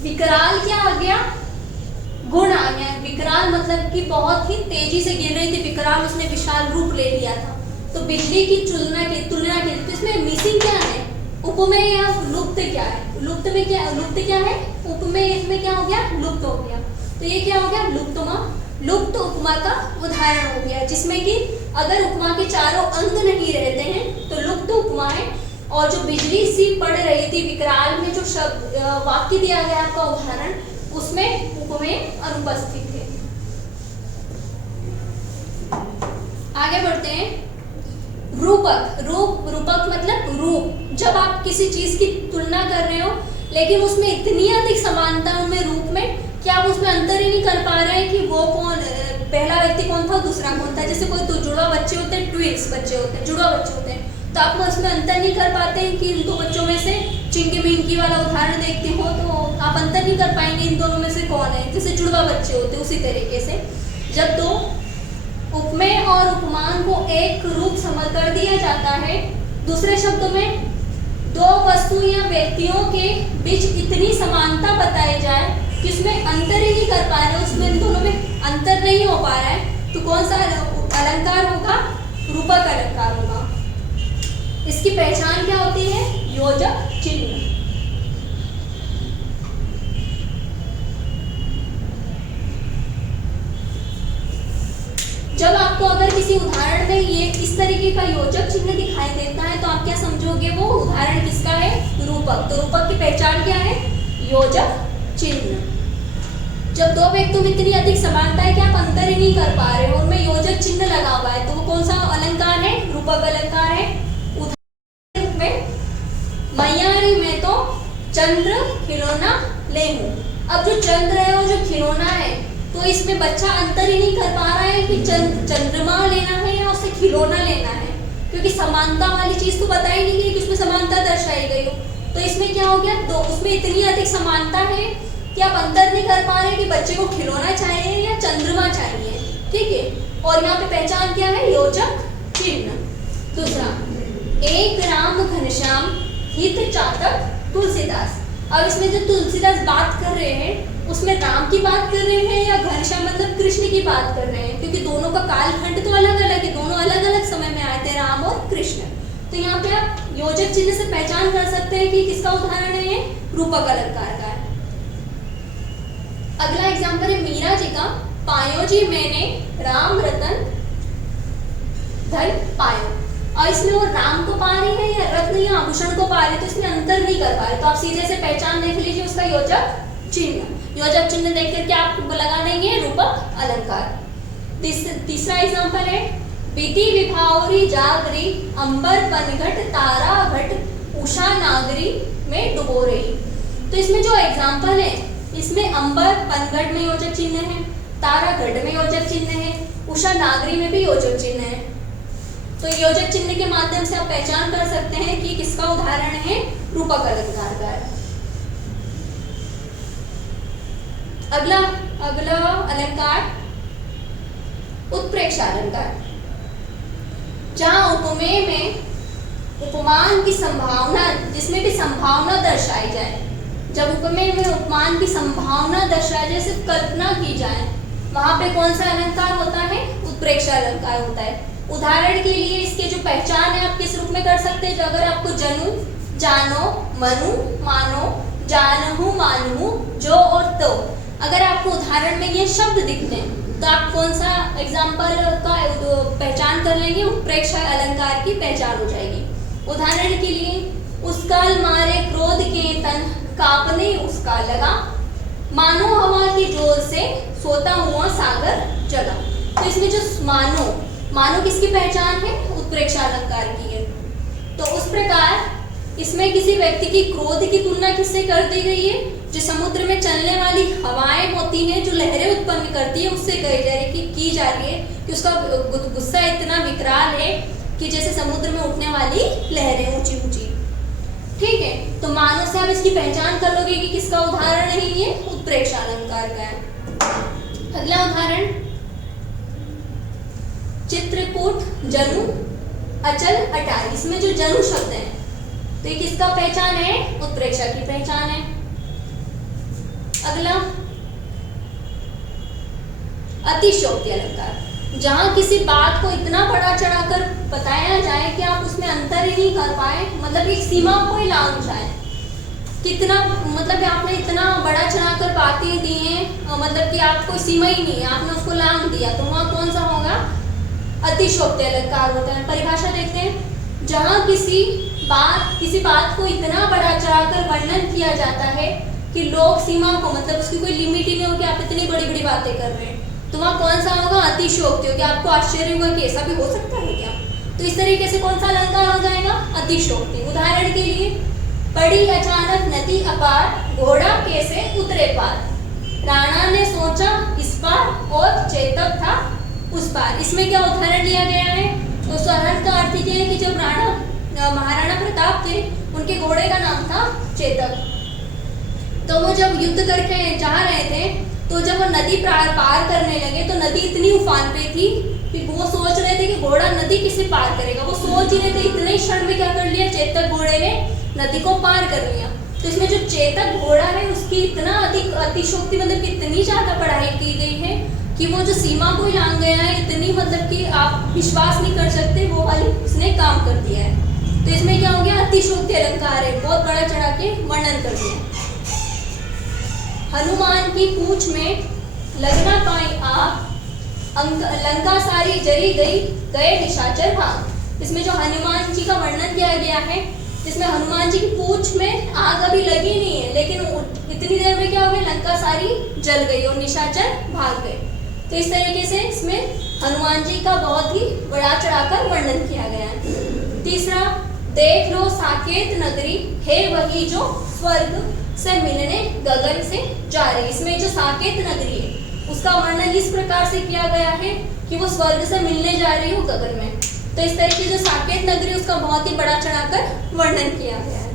विकराल क्या आ गया? गुण आ गया। विकराल मतलब कि बहुत ही तेजी से गिर रही थी, विकराल उसने विशाल रूप ले लिया था। तो बिजली की तुलना के तो इसमें मिसिंग क्या है? उपमेय या लुप्त क्या है? लुप्त क्या है? उपमेय। इसमें क्या हो गया? लुप्त हो गया। तो ये क्या हो गया? लुप्त उपमा का उदाहरण हो गया, जिसमें कि अगर उपमा के चारों अंग नहीं रहते हैं तो लुप्त उपमा है। और जो बिजली सी पड़ रही थी विकराल में जो शब्द वाक्य दिया गया आपका उदाहरण, उसमें उपमेय अनुपस्थित है। आगे बढ़ते हैं। रूपक मतलब रूप। जब आप किसी चीज की तुलना कर रहे हो लेकिन उसमें इतनी अधिक समानता उनमें रूप में कि आप उसमें अंतर ही नहीं कर पा रहे हैं कि वो कौन, पहला व्यक्ति कौन था, दूसरा कौन था। जैसे कोई तो जुड़वा बच्चे होते हैं, ट्विंस बच्चे होते हैं, जुड़वा बच्चे होते हैं, तो आप उसमें अंतर नहीं कर पाते हैं कि इन दो बच्चों में से चिंकी मिंकी वाला उदाहरण देखते हो तो आप अंतर नहीं कर पाएंगे इन दोनों में से कौन है। जैसे जुड़वा बच्चे होते हैं उसी तरीके से जब दो उपमेय और उपमान को एक रूप समझ कर दिया जाता है, दूसरे शब्दों में दो वस्तु या व्यक्तियों के बीच इतनी समानता बताई जाए कि उसमें अंतर ही नहीं कर पा रहे, उसमें इन दोनों में अंतर नहीं हो पा रहा है, तो कौन सा अलंकार होगा? रूपक अलंकार होगा। इसकी पहचान क्या होती है? योजक चिन्ह। जब आपको अगर किसी उदाहरण में ये इस तरीके का योजक चिन्ह दिखाई देता है तो आप क्या समझोगे? वो उदाहरण किसका है? रूपक। तो रूपक की पहचान क्या है? योजक चिन्ह। जब दो व्यक्तियों में इतनी अधिक समानता है कि आप अंतर ही नहीं कर पा रहे हो, उनमें योजक चिन्ह लगा हुआ है, तो वो कौन सा अलंकार है? रूपक अलंकार है। उदाहरण में मैयारी में तो चंद्र खिलौना ले हूं। अब जो चंद्र है और जो खिलौना है तो इसमें बच्चा अंतर ही नहीं कर पा रहा है कि चंद्रमा लेना है या उसे खिलौना लेना है, क्योंकि समानता वाली चीज तो बताई नहीं गई कि उसमें समानता दर्शाई गई हो। तो इसमें क्या हो गया? दो उसमें इतनी अधिक समानता है कि आप अंतर नहीं कर पा रहे कि बच्चे को खिलौना चाहिए या चंद्रमा चाहिए। ठीक है। और यहाँ पे पहचान क्या है? योजक चिन्ह। दूसरा, एक राम घनश्याम हित चातक तुलसीदास। अब इसमें जो तुलसीदास बात कर रहे हैं उसमें राम की बात कर रहे हैं या घनश्याम मतलब कृष्ण की बात कर रहे हैं, क्योंकि दोनों का कालखंड तो अलग अलग है, दोनों अलग अलग समय में आए थे राम और कृष्ण। तो यहाँ पे आप योजक चिन्ह से पहचान कर सकते हैं कि किसका उदाहरण है? ये रूपक अलंकार का है। अगला एग्जाम्पल है मीरा जी का। पायो जी मैंने राम रतन धन पायो। और इसमें वो राम को पा रही है या रत्न या आभूषण को पा रही है, तो इसमें अंतर नहीं कर पा रहे, तो आप सीधे से पहचान देख लीजिए उसका योजक चिन्ह। योजक चिन्ह देख करके आप लगा देंगे रूपक अलंकार। तीसरा एग्जाम्पल है बीती विभावरी जागरी अंबर पनघट तारा घट उषा नागरी में डुबो रही। तो इसमें जो एग्जाम्पल है इसमें अंबर पनघट में योजक चिन्ह है, तारा घट में योजक चिन्ह है, उषा नागरी में भी योजक चिन्ह है। तो योजक चिन्ह के माध्यम से आप पहचान कर सकते हैं कि किसका उदाहरण है? रूपक अलंकार का है। अगला अलंकार उत्प्रेक्षा अलंकार, जहां उपमेय में उपमान की संभावना, जिसमें भी संभावना दर्शाई जाए। जब उपमेय में उपमान की संभावना दर्शाई जाए, सिर्फ कल्पना की जाए, वहां पे कौन सा अलंकार होता है? उत्प्रेक्षा अलंकार होता है। उदाहरण के लिए इसके जो पहचान है आप किस रूप में कर सकते हैं? जो अगर आपको जनू, जानो, मनु, मानो, जानहु, मानहु, जो और तो, अगर आपको उदाहरण में ये शब्द दिखते हैं तो आप कौन सा एग्जाम्पल का पहचान कर लेंगे, उत्प्रेक्षा अलंकार की पहचान हो जाएगी। उदाहरण के लिए, उसकाल मारे क्रोध के तन कांपने उसका लगा, मानो हवा की जोर से सोता हुआ सागर जगा। तो इसमें जो मानो किसकी पहचान है, उत्प्रेक्षा अलंकार की है। तो उस प्रकार इसमें किसी व्यक्ति की क्रोध की तुलना किससे कर दी गई है, जो समुद्र में चलने वाली हवाएं होती हैं, जो लहरें उत्पन्न करती है, उससे की जा रही है कि उसका गुस्सा इतना विकराल है कि जैसे समुद्र में उठने वाली लहरें ऊंची ऊंची। ठीक है, तो मानो से आप इसकी पहचान कर लोगे कि किसका उदाहरण है, ये उत्प्रेक्षा अलंकार का है। अगला उदाहरण, चित्रकूट जनु अचल अटारी। इसमें जो जनु शब्द है तो ये किसका पहचान है, उत्प्रेक्षा की पहचान है। अगला, अतिशयोक्ति अलंकार। जहां किसी बात को इतना बड़ा चढ़ाकर बताया जाए कि आप उसमें अंतर ही नहीं कर पाए, मतलब एक सीमा को ही लांघ जाए। कितना मतलब आपने इतना बड़ा चढ़ाकर बातें दी हैं, मतलब कि आपको सीमा ही नहीं है, आपने उसको लांघ दिया, तो वहां कौन सा होगा, अतिशयोक्ति अलंकार होता है। परिभाषा देखते हैं, जहां किसी बात को इतना बड़ा चढ़ाकर वर्णन किया जाता है कि लोग सीमा को, मतलब उसकी कोई लिमिट ही नहीं हो कि आप इतनी बड़ी बड़ी बातें कर रहे हैं, तो वहाँ कौन सा होगा, अतिशयोक्ति होगी। आपको आश्चर्य होगा कि ऐसा भी हो सकता है क्या, तो इस तरीके से कौन सा अलंकार हो जाएगा, अतिशयोक्ति। उदाहरण के लिए, पड़ी अचानक नदी अपार, घोड़ा कैसे उतरे पार, राणा ने सोचा इस पार और चेतक था उस पार। इसमें क्या उदाहरण लिया गया है, उस उदाहरण का अर्थ ये है कि जब महाराणा प्रताप थे, उनके घोड़े का नाम था चेतक। तो वो जब युद्ध करके जा रहे थे, तो जब वो नदी पार करने लगे तो नदी इतनी उफान पे थी कि वो सोच रहे थे कि घोड़ा नदी किसे पार करेगा। वो सोच ही रहे थे, इतने ही क्षण में क्या कर लिया, चेतक घोड़े ने नदी को पार कर लिया। तो इसमें जो चेतक घोड़ा है उसकी इतना अतिशयोक्ति, मतलब कि इतनी ज्यादा पढ़ाई की गई है कि वो जो सीमा को लांघ गया है, इतनी मतलब कि आप विश्वास नहीं कर सकते, वो वाली उसने काम कर दिया है। तो इसमें क्या हो गया, अतिशयोक्ति अलंकार है, बहुत बड़ा चढ़ा के वर्णन कर दिया। हनुमान की पूंछ में लगना पाई आग, लंका सारी जरी गई, गए निशाचर भाग। इसमें जो हनुमान जी का वर्णन किया गया है, जिसमें हनुमान जी की पूंछ में आग अभी लगी नहीं है, लेकिन इतनी देर में क्या हो गया, लंका सारी जल गई और निशाचर भाग गए। तो इस तरीके से इसमें हनुमान जी का बहुत ही बड़ा चढ़ाकर वर्णन किया गया है। तीसरा, देख लो साकेत नगरी, है वही जो स्वर्ग से मिलने गगन से जा रही। इसमें जो साकेत नगरी है उसका वर्णन इस प्रकार से किया गया है कि वो स्वर्ग से मिलने जा रही हो गगन में। तो इस तरह की जो साकेत नगरी उसका बहुत ही बड़ा चढ़ाकर वर्णन किया गया है।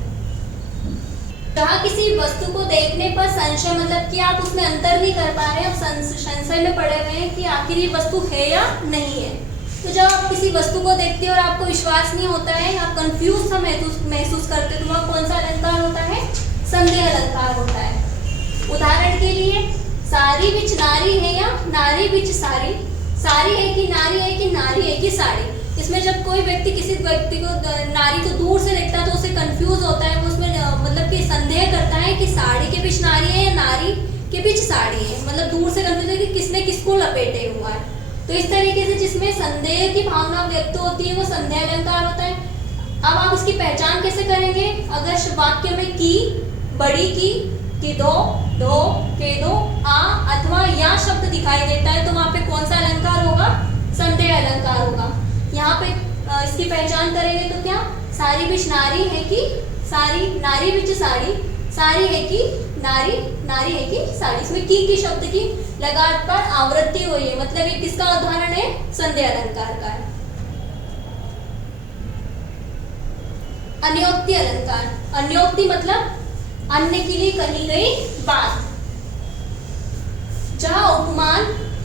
जहाँ किसी वस्तु को देखने पर संशय, मतलब कि आप उसमें अंतर नहीं कर पा रहे, आप संशय में पड़े हुए हैं कि आखिर ये वस्तु है या नहीं है। तो जब आप किसी वस्तु को देखते हो और आपको विश्वास नहीं होता है, आप कंफ्यूज सा महसूस करते हो, तो वहाँ कौन सा अलंकार होता है, संदेह अलंकार होता है। उदाहरण के लिए, सारी बिच नारी है या नारी बिच सारी, सारी है कि नारी है कि साड़ी। इसमें जब कोई व्यक्ति किसी व्यक्ति को, नारी को दूर से देखता है तो उसे कंफ्यूज होता है, वो उसमें मतलब कि संदेह करता है कि साड़ी के बीच नारी है या नारी के बीच साड़ी है, मतलब दूर से कंफ्यूज है कि किसने किसको लपेटे हुआ है। तो इस तरीके से जिसमें संदेह की भावना व्यक्त होती है वो संदेह अलंकार होता है। अब आप इसकी पहचान कैसे करेंगे, अगर वाक्य में की, बड़ी की दो, के दो, आ अथवा या शब्द दिखाई देता है तो वहाँ पे कौन सा अलंकार होगा, संदेह अलंकार होगा। यहाँ पे इसकी पहचान करेंगे तो क्या, सारी बिच नारी है कि सारी, नारी बिच साड़ी, सारी है कि नारी, नारी है कि साड़ी। इसमें की शब्द की लगातार आवृत्ति हुई है, मतलब ये किसका उदाहरण है, संदेह अलंकार का है। अन्योक्ति अलंकार, अन्योक्ति मतलब अन्य के लिए कही गई बात। जहाँ उपमान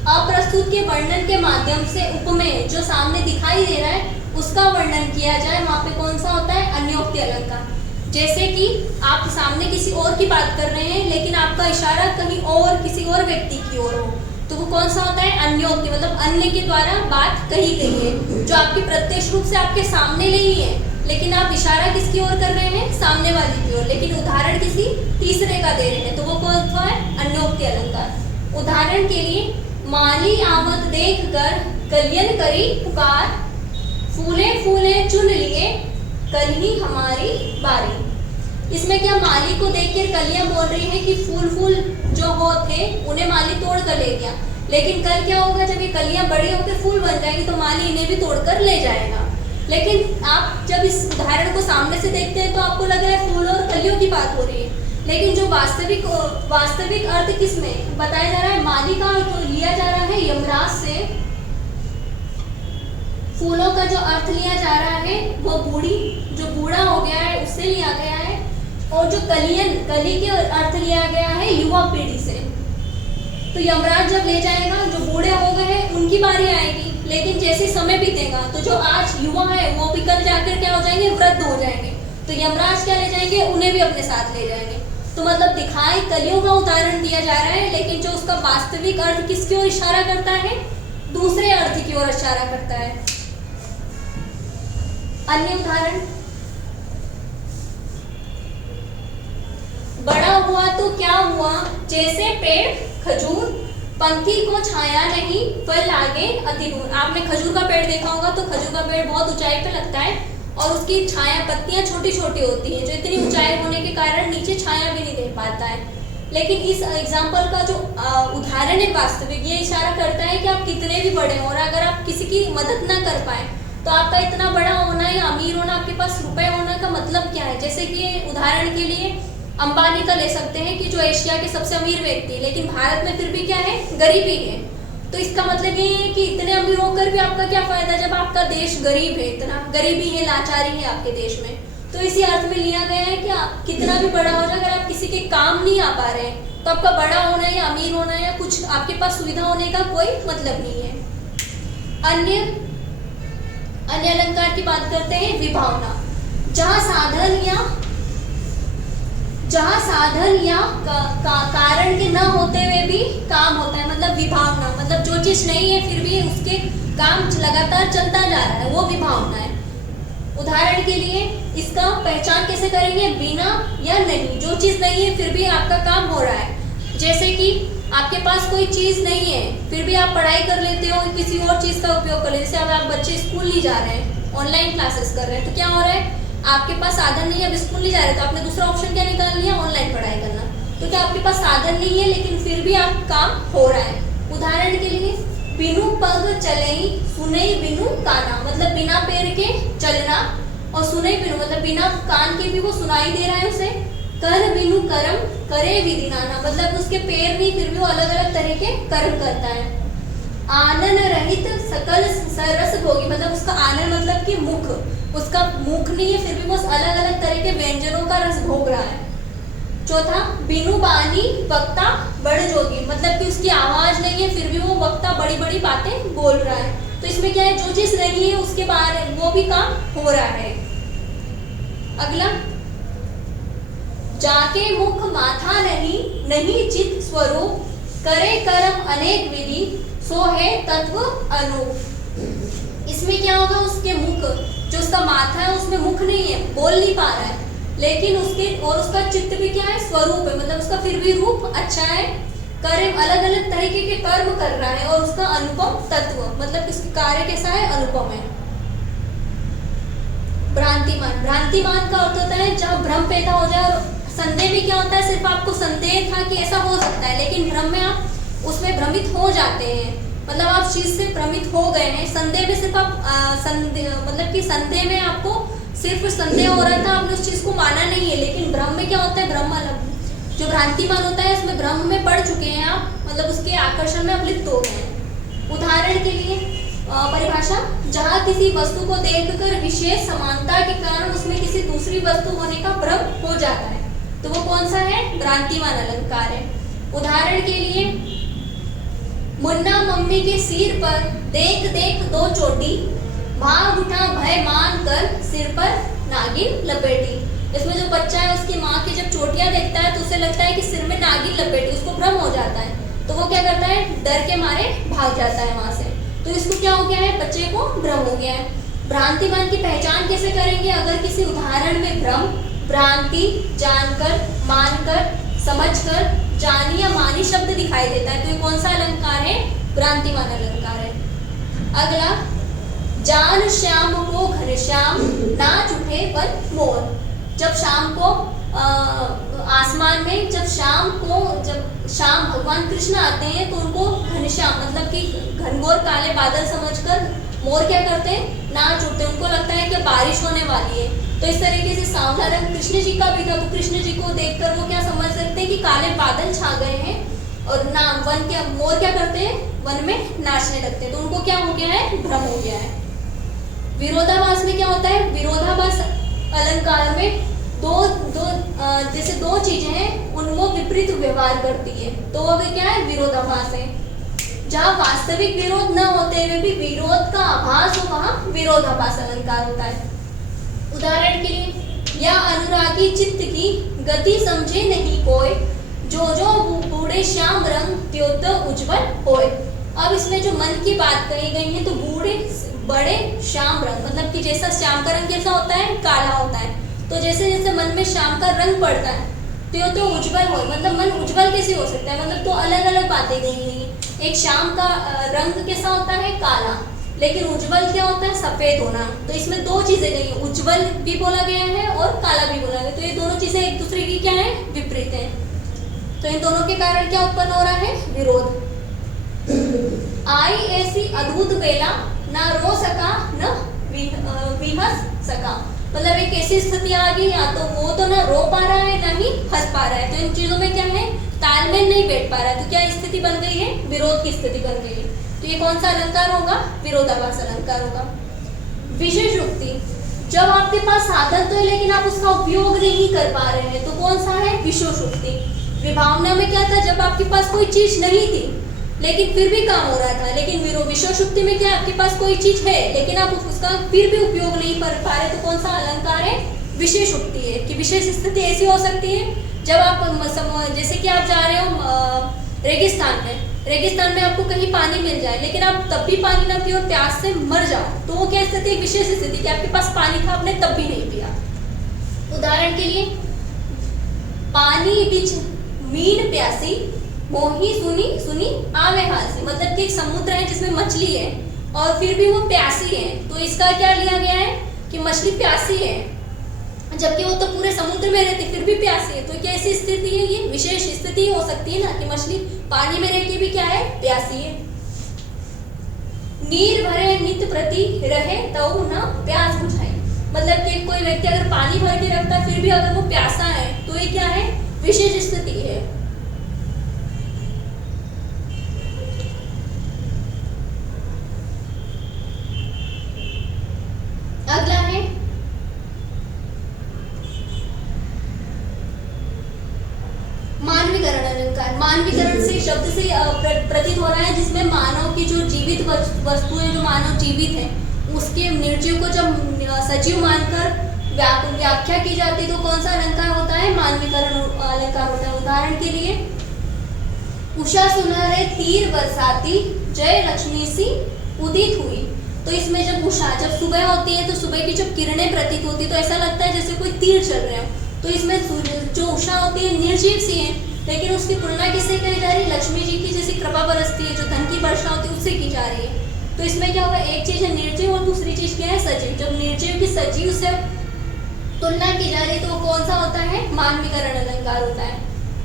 अप्रस्तुत के वर्णन के माध्यम से उपमेय जो सामने दिखाई दे रहा है उसका वर्णन किया जाए, वहां पे कौन सा होता है, अन्योक्ति अलंकार। जैसे कि आप सामने किसी और की बात कर रहे हैं लेकिन आपका इशारा कहीं और किसी और व्यक्ति की ओर हो, तो वो कौन सा होता है, अन्योक्ति, मतलब अन्य के द्वारा बात कही गई है, जो आपकी प्रत्यक्ष रूप से आपके सामने नहीं है, लेकिन आप इशारा किसकी ओर कर रहे हैं, सामने वाली की ओर, लेकिन उदाहरण किसी तीसरे का दे रहे हैं, तो वो कौन सा है, अन्योक्ति अलंकार। उदाहरण के लिए, माली आवत देख कर कलियन करी पुकार, फूले फूले चुन लिए कल ही हमारी बारी। इसमें क्या माली को देखकर कलियां बोल रही है कि फूल फूल जो हो थे उन्हें माली तोड़ कर ले गया, लेकिन कल क्या होगा, जब ये कलियां बड़ी होकर फूल बन जाएंगी तो माली इन्हें भी तोड़कर ले जाएगा। लेकिन आप जब इस उदाहरण को सामने से देखते हैं तो आपको लग रहा है फूल और कलियों की बात हो रही है, लेकिन जो वास्तविक अर्थ किसमें बताया जा रहा है, माली का अर्थ लिया जा रहा है यमराज से। फूलों का जो अर्थ लिया जा रहा है वो जो बूढ़ा हो गया है उससे लिया गया है, और जो कली के अर्थ लिया गया है युवा पीढ़ी से। तो यमराज जब ले जाएगा, जो बूढ़े हो गए हैं उनकी बारी आएगी, लेकिन जैसे समय बीतेगा तो जो आज युवा है वो भी कल जाकर क्या हो जाएंगे, वृद्ध हो जाएंगे, तो यमराज क्या ले जाएंगे, उन्हें भी अपने साथ ले जाएंगे। तो मतलब दिखाई कलियों का उदाहरण दिया जा रहा है, लेकिन जो उसका वास्तविक अर्थ किसकी ओर इशारा करता है, दूसरे अर्थ की ओर इशारा करता है। अन्य उदाहरण, बड़ा हुआ तो क्या हुआ, जैसे पेड़ खजूर, पंखी को छाया नहीं फल लागे अति दूर। आपने खजूर का पेड़ देखा होगा, तो खजूर का पेड़ बहुत ऊंचाई पे लगता है और उसकी छाया, पत्तियां छोटी छोटी होती हैं, जो इतनी ऊंचाई होने के कारण नीचे छाया भी नहीं दे पाता है। लेकिन इस एग्जाम्पल का जो उदाहरण है वास्तविक, ये इशारा करता है कि आप कितने भी बड़े हो और अगर आप किसी की मदद ना कर पाए तो आपका इतना बड़ा होना या अमीर होना, आपके पास रुपए होना का मतलब क्या है। जैसे कि उदाहरण के लिए अंबानी का ले सकते हैं कि जो एशिया के सबसे अमीर व्यक्ति है, लेकिन भारत में फिर भी क्या है, गरीबी है। तो इसका मतलब ये है कि इतने अमीर होकर भी आपका क्या फायदा जब आपका देश गरीब है, इतना गरीबी है, लाचारी है आपके देश में। तो इसी अर्थ में लिया गया है कि आप कितना भी बड़ा हो जाए, अगर आप किसी के काम नहीं आ पा रहे हैं तो आपका बड़ा होना या अमीर होना या कुछ आपके पास सुविधा होने का कोई मतलब नहीं है। अन्य अलंकार की बात करते हैं, विभावना। जहाँ साधन या कारण के न होते हुए भी काम होता है, मतलब विभावना, मतलब जो चीज नहीं है फिर भी उसके काम लगातार चलता जा रहा है, वो विभावना है। उदाहरण के लिए इसका पहचान कैसे करेंगे, बिना या नहीं, जो चीज नहीं है फिर भी आपका काम हो रहा है। जैसे कि आपके पास कोई चीज नहीं है फिर भी आप पढ़ाई कर लेते हो, किसी और चीज का उपयोग कर लेते हो। जैसे अब आप बच्चे स्कूल नहीं जा रहे हैं, ऑनलाइन क्लासेस कर रहे हैं, तो क्या हो रहा है, आपके पास साधन नहीं है, अब स्कूल नहीं जा रहे, तो आपने दूसरा ऑप्शन क्या निकाल लिया, ऑनलाइन पढ़ाई करना। तो क्या आपके पास साधन नहीं है लेकिन फिर भी आप काम हो रहा है। उदाहरण के लिए, बिनु पग चलई सुनई बिनु काना, मतलब बिना पैर के चलना, और सुनई बिनु मतलब बिना कान के भी वो सुनाई दे रहा है उसे। कर बिनु कर्म करे विधि नाना, मतलब उसके पैर नहीं फिर भी वो अलग अलग तरह के कर्म करता है। आनन रहित सकल सरस भोगी, मतलब उसका आनन मतलब कि मुख, उसका मुख नहीं है फिर भी वो अलग अलग तरह के व्यंजनों का रस भोग रहा है। चौथा, बिनु बानी वक्ता बड़ जोगी, मतलब कि उसकी आवाज नहीं है फिर भी वो वक्ता बड़ी बड़ी बातें बोल रहा है। तो इसमें क्या है, जो चीज नहीं है उसके बारे वो भी काम हो रहा है। अगला, जाके मुख माथा नहीं चित स्वरूप, करे कर्म अनेक विधि, सो है तत्व अनूप। इसमें क्या होगा, उसके मुख, जो उसका माथा है उसमें मुख नहीं है, बोल नहीं पा रहा है, लेकिन उसका चित्त भी क्या है, स्वरूप है, मतलब उसका फिर भी रूप अच्छा है। कर्म अलग अलग तरीके के कर्म कर रहा है, और उसका अनुपम तत्व, मतलब उसका कार्य कैसा है, अनुपम है। भ्रांतिमान का अर्थ होता है जहाँ भ्रम पैदा हो जाए, और संदेह भी क्या होता है, सिर्फ आपको संदेह था कि ऐसा हो सकता है, लेकिन भ्रम में आप उसमें भ्रमित हो जाते हैं, मतलब आप चीज से भ्रमित हो गए हैं। संदेह में सिर्फ आप मतलब कि संदेह में आपको सिर्फ संदेह हो रहा था, आपने उस चीज को माना नहीं है, लेकिन भ्रम में क्या होता है, भ्रम अलग, जो भ्रांतिमान होता है उसमें भ्रम में पड़ चुके हैं आप, मतलब उसके आकर्षण में आप लिप्त हो गए हैं। उदाहरण के लिए परिभाषा, जहाँ किसी वस्तु को देखकर विशेष समानता के कारण उसमें किसी दूसरी वस्तु होने का भ्रम हो जाता है, तो वो कौन सा है, भ्रांतिमान अलंकार है। उदाहरण के लिए, मुन्ना मम्मी के सिर पर देख देख दो चोटी, भाग उठा भय मान कर सिर पर नागिन लपेटी। इसमें जो बच्चा है उसकी माँ की जब चोटियां देखता है तो उसे लगता है कि सिर में नागिन लपेटी, उसको भ्रम हो जाता है, तो वो क्या करता है, डर के मारे भाग जाता है वहां से। तो इसको क्या हो गया है, बच्चे को भ्रम हो गया है। भ्रांतिमान की पहचान कैसे करेंगे, अगर किसी उदाहरण में भ्रम, भ्रांति, जानकर, मानकर, समझकर, जानी या मानी शब्द दिखाई दिखाई देता है। तो ये कौन सा अलंकार है? भ्रांतिमान अलंकार है। अगला, जान श्याम को घनश्याम, नाच उठे वन मोर। जब शाम को आसमान में जब शाम भगवान कृष्ण आते हैं तो उनको घनश्याम मतलब कि घनघोर काले बादल समझकर मोर क्या करते हैं? नाच उठते हैं। उनको लगता है कि बारिश होने वाली है। तो इस तरीके से सांवला रंग कृष्ण जी का भी था, तो कृष्ण जी को देखकर वो क्या समझ सकते हैं कि काले बादल छा गए हैं और मोर क्या करते हैं? वन में नाचने लगते हैं। तो उनको क्या हो गया है? भ्रम हो गया है। विरोधाभास में क्या होता है? विरोधाभास अलंकार में जैसे दो चीजें हैं उनको विपरीत व्यवहार करती है, तो वो भी क्या है? विरोधाभास है। जहाँ वास्तविक विरोध न होते हुए भी विरोध का आभास हो वहाँ विरोधाभास अलंकार होता है। उदाहरण के लिए, या अनुरागी चित्त की गति समझे नहीं कोई, जो जो बूढ़े श्याम रंग त्यो त्यो उज्जवल होए। अब इसमें जो मन की बात कही गई है, तो बूढ़े बड़े श्याम रंग मतलब कि जैसा श्याम का रंग कैसा होता है? काला होता है। तो जैसे जैसे मन में श्याम का रंग पड़ता है तो उज्जवल हो, मतलब मन उज्जवल कैसे हो सकता है? मतलब तो अलग अलग बातें गई हुई हैं। एक श्याम का रंग कैसा होता है? काला। लेकिन उज्जवल क्या होता है? सफेद होना। तो इसमें दो चीजें गई हैं, उज्जवल भी बोला गया है और काला भी बोला गया। तो ये दोनों चीजें एक दूसरे की क्या है? विपरीत है। तो इन दोनों के कारण क्या उत्पन्न हो रहा है? विरोध। आई ऐसी अद्भुत बेला, ना रो सका न विहस सका। मतलब एक ऐसी स्थिति आ गई, या तो वो तो ना रो पा रहा है ना ही हंस पा रहा है। तो इन चीजों में क्या है? तालमेल नहीं बैठ पा रहा है। तो क्या स्थिति बन गई है? विरोध की स्थिति बन गई है। तो ये कौन सा अलंकार होगा? विरोधाभास अलंकार होगा। विशेष उक्ति, जब आपके पास साधन तो है लेकिन आप उसका उपयोग नहीं कर पा रहे हैं, तो कौन सा है? विशेष उक्ति। विभावना में क्या था? जब आपके पास कोई चीज नहीं थी लेकिन फिर भी काम हो रहा था। लेकिन विशेष उक्ति में क्या? आपके पास कोई चीज है लेकिन आप उसका फिर भी उपयोग नहीं कर पा रहे, तो कौन सा अलंकार है? विशेष उक्ति है। कि विशेष स्थिति ऐसी हो सकती है जब आप जैसे कि आप जा रहे हो रेगिस्तान में आपको कहीं पानी मिल जाए लेकिन आप तब भी पानी ना पियो और प्यास से मर जाओ, तो वो क्या स्थिति? एक विशेष स्थिति कि आपके पास पानी था, आपने तब भी नहीं पिया। उदाहरण के लिए, पानी बिच मीन प्यासी, मोही सुनी सुनी आवे हासी। मतलब कि एक समुद्र है जिसमें मछली है और फिर भी वो प्यासी है। तो इसका क्या लिया गया है? कि मछली प्यासी है, जबकि वो तो पूरे समुद्र में रहती फिर भी प्यासी है। तो क्या ऐसी स्थिति है? ये विशेष स्थिति हो सकती है ना, कि मछली पानी में रह के भी क्या है? प्यासी है। नीर भरे नित प्रति रहे तो न प्यास बुझाई। मतलब कि कोई व्यक्ति अगर पानी भर के रखता है फिर भी अगर वो प्यासा है, तो ये क्या है? विशेष स्थिति है। अगला है मानवीकरण अलंकार। मानवीकरण से शब्द से प्रतीत हो रहा है जिसमें मानव की जो जीवित वस्तुएं, जो मानव जीवित है, उसके निर्जीव को जब सजीव मानकर व्याख्या की जाती तो कौन सा अलंकार होता है? मानवीकरण अलंकार होता है। उदाहरण के लिए, उषा सुनहरे तीर बरसाती, जय लक्ष्मी सी उदित हुई। तो इसमें जब सुबह होती है तो सुबह की जब किरणें प्रतीत होती है तो ऐसा लगता है जैसे कोई तीर चल रहे हो। तो इसमें जो उषा होती है निर्जीव सी है, लेकिन उसकी तुलना किससे की जा रही है? लक्ष्मी जी की जैसी कृपा बरसती है, जो धन की वर्षा होती है उससे की जा रही है। तो इसमें क्या होगा? एक चीज है निर्जीव और दूसरी चीज क्या है? सजीव। जब निर्जीव की सजीव से तुलना की जा रही है तो वो कौन सा होता है? मानवीकरण अलंकार होता है।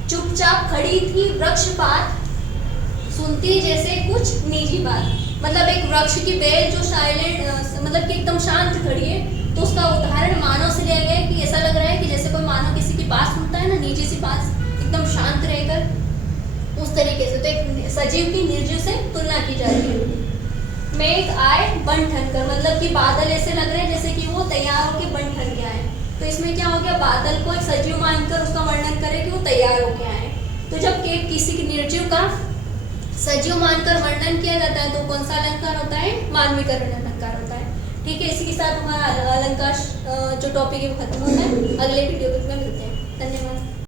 चुपचाप खड़ी थी वृक्ष पात, सुनती जैसे कुछ निजी बात। मतलब एक वृक्ष की बेल जो साइलेंट मतलब कि एकदम शांत खड़ी है, तो उसका उदाहरण मानव से लिया गया है कि ऐसा लग रहा है कि जैसे कोई मानव किसी की बात सुनता है ना, निजी सी बात, एकदम शांत रहकर, उस तरीके से। तो एक सजीव की निर्जीव से तुलना की जा रही है। मेघ आए बन ठन कर, मतलब कि बादल ऐसे लग रहे हैं जैसे कि वो तैयार होकर बन ठन के आए। तो इसमें क्या हो गया? बादल को एक सजीव मानकर उसका वर्णन करे कि वो तैयार होके आए। तो जब किसी की निर्जीव का सजीव मानकर वर्णन किया जाता है तो कौन सा अलंकार होता है? मानवीकरण अलंकार होता है। ठीक है, इसी के साथ हमारा अलंकार जो टॉपिक है वो खत्म होता है। अगले वीडियो में मिलते हैं। धन्यवाद।